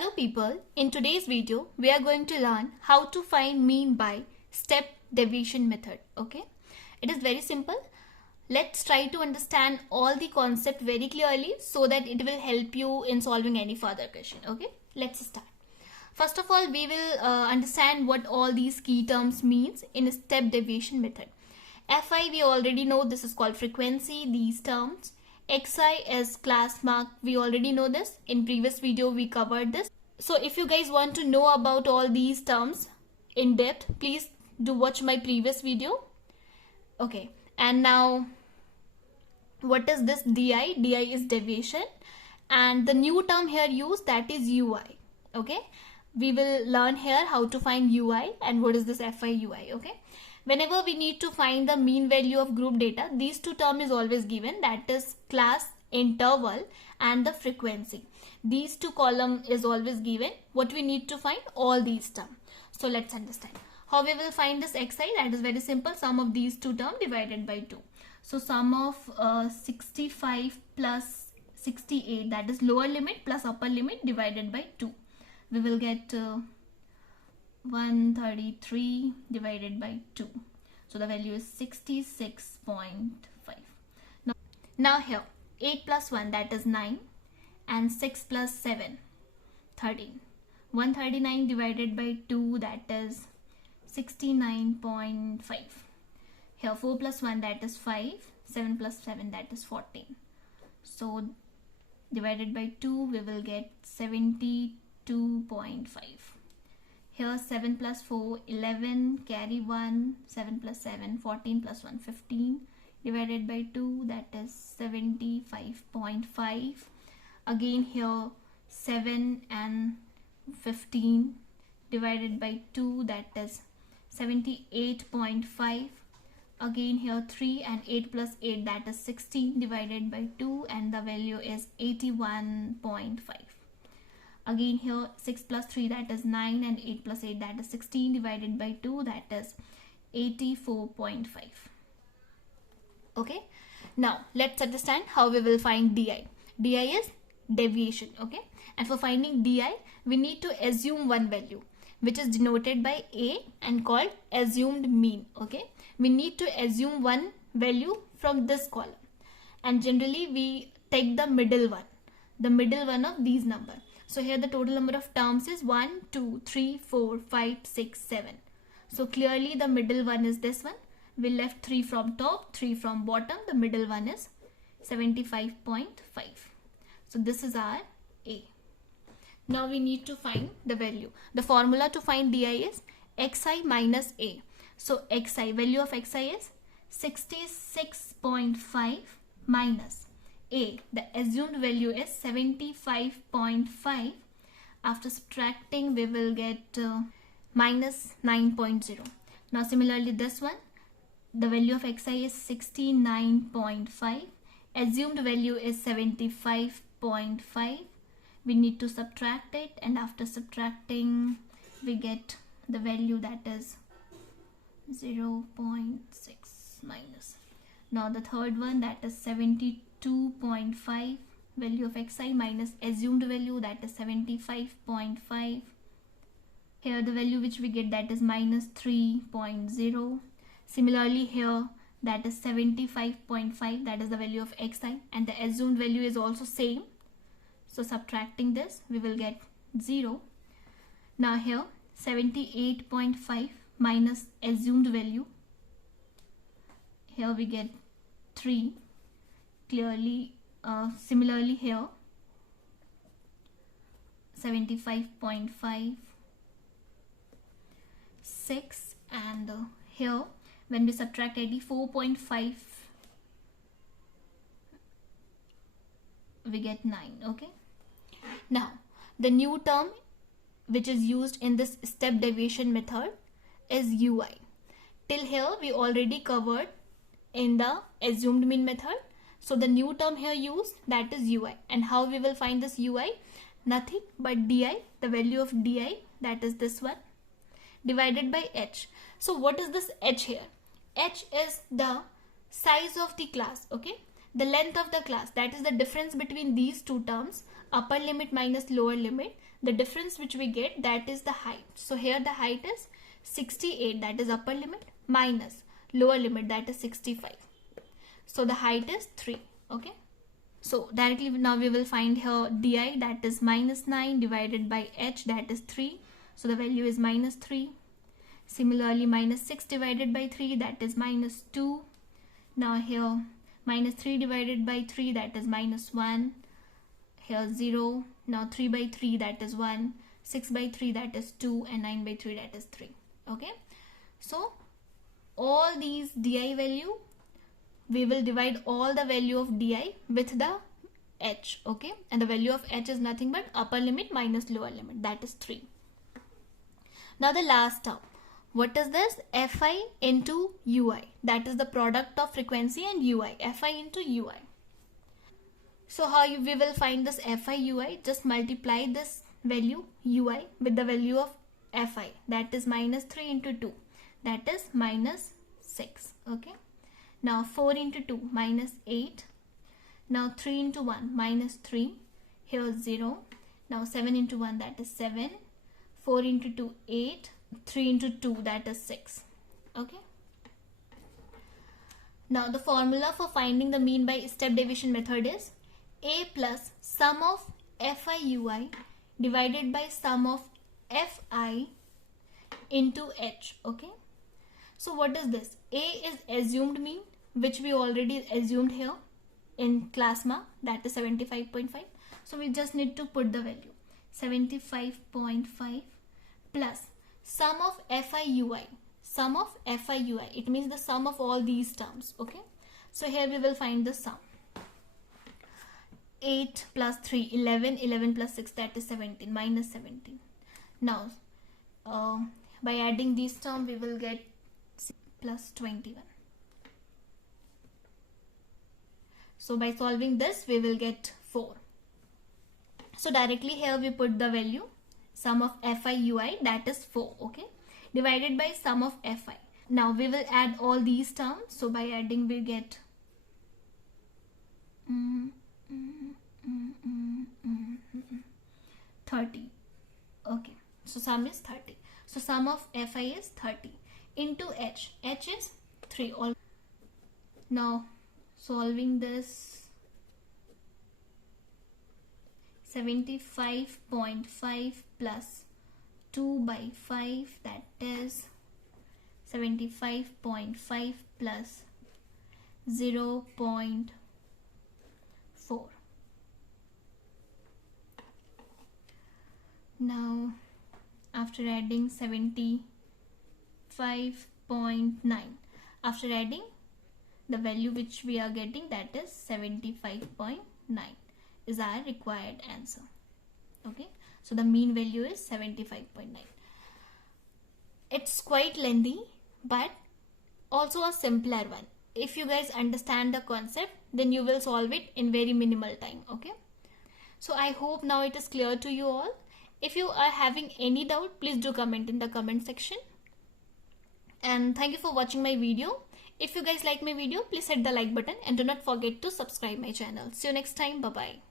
Hello people, in today's video we are going to learn how to find mean by step deviation method. Okay, it is very simple. Let's try to understand all the concept very clearly so that it will help you in solving any further question. Okay, let's start. First of all, we will understand what all these key terms means in a step deviation method. Fi we already know, this is called frequency, these terms. Xi is class mark, we already know this, in previous video we covered this. So if you guys want to know about all these terms in depth, please do watch my previous video. Okay, and now what is this di? Di is deviation, and the new term here used, that is ui. Okay, we will learn here how to find ui and what is this fi ui. Okay, whenever we need to find the mean value of group data, these two terms is always given, that is class, interval and the frequency. These two column is always given. What we need to find? All these terms. So let's understand how we will find this xi. That is very simple, sum of these two terms divided by 2. So sum of 65 plus 68, that is lower limit plus upper limit, divided by 2. We will get 133 divided by 2. So the value is 66.5. Now here 8 plus 1, that is 9, and 6 plus 7, 13. 139 divided by 2, that is 69.5. Here 4 plus 1, that is 5, 7 plus 7, that is 14. So divided by 2 we will get 72.5. Here 7 plus 4, 11, carry 1, 7 plus 7, 14 plus 1, 15, divided by 2, that is 75.5. Again here 7 and 15 divided by 2, that is 78.5. Again here 3 and 8 plus 8, that is 16, divided by 2, and the value is 81.5. Again here 6 plus 3, that is 9, and 8 plus 8, that is 16, divided by 2, that is 84.5. Okay, now let's understand how we will find di. Di is deviation. Okay, and for finding di we need to assume one value which is denoted by a and called assumed mean. Okay, we need to assume one value from this column, and generally we take the middle one of these number. So here the total number of terms is 1, 2, 3, 4, 5, 6, 7. So clearly the middle one is this one. We left 3 from top, 3 from bottom. The middle one is 75.5. So this is our A. Now we need to find the value. The formula to find di is xi minus A. So xi, value of xi is 66.5 minus A. The assumed value is 75.5. After subtracting we will get minus 9.0. Now similarly this one, the value of xi is 69.5. Assumed value is 75.5. We need to subtract it, and after subtracting we get the value, that is 0.6 minus. Now the third one, that is 72.5. Value of xi minus assumed value, that is 75.5. Here the value which we get, that is minus 3.0. Similarly here, that is 75.5, that is the value of xi, and the assumed value is also same. So subtracting this we will get 0. Now here 78.5 minus assumed value, here we get 3. Clearly similarly here 75.5, 6, and here when we subtract 84.5 we get 9. Okay, now the new term which is used in this step deviation method is ui. Till here we already covered in the assumed mean method. So the new term here used, that is ui. And how we will find this ui? Nothing but di, the value of di, that is this one, divided by h. So what is this h here? H is the size of the class. Okay, the length of the class, that is the difference between these two terms, upper limit minus lower limit, the difference which we get, that is the height. So here the height is 68, that is upper limit, minus lower limit, that is 65. So the height is 3. Okay. So directly now we will find here di, that is minus 9 divided by h, that is 3. So the value is minus 3. Similarly, minus 6 divided by 3, that is minus 2. Now here minus 3 divided by 3, that is minus 1. Here 0. Now 3 by 3, that is 1. 6 by 3, that is 2. And 9 by 3, that is 3. Okay. So all these di value, we will divide all the value of di with the h. Okay. And the value of h is nothing but upper limit minus lower limit, that is 3. Now the last term. What is this? Fi into ui. That is the product of frequency and ui. Fi into ui. So how we will find this Fi ui? Just multiply this value ui with the value of Fi. That is minus 3 into 2. That is minus 6. Okay. Now 4 into 2 minus 8. Now 3 into 1 minus 3. Here 0. Now 7 into 1, that is 7. 4 into 2 8. 3 into 2, that is 6. Okay. Now the formula for finding the mean by step deviation method is a plus sum of Fi ui divided by sum of Fi into h. Okay. So what is this? A is assumed mean, which we already assumed here in classma, that is 75.5. So we just need to put the value 75.5 plus sum of Fi ui. Sum of Fi ui, it means the sum of all these terms. Okay. So here we will find the sum. 8 plus 3, 11. 11 plus 6, that is 17. Minus 17. Now by adding these terms, we will get plus 21. So by solving this, we will get 4. So directly here we put the value sum of Fi ui, that is 4. Okay. Divided by sum of Fi. Now we will add all these terms. So by adding we get 30. Okay. So sum is 30. So sum of Fi is 30 into h. H is 3. Now solving this, 75.5 plus 2 by 5, that is 75.5 plus 0.4. Now after adding 75.9, after adding the value which we are getting, that is 75.9 is our required answer. Okay. So the mean value is 75.9. It's quite lengthy, but also a simpler one. If you guys understand the concept, then you will solve it in very minimal time. Okay. So I hope now it is clear to you all. If you are having any doubt, please do comment in the comment section. And thank you for watching my video. If you guys like my video, please hit the like button and do not forget to subscribe my channel. See you next time. Bye bye.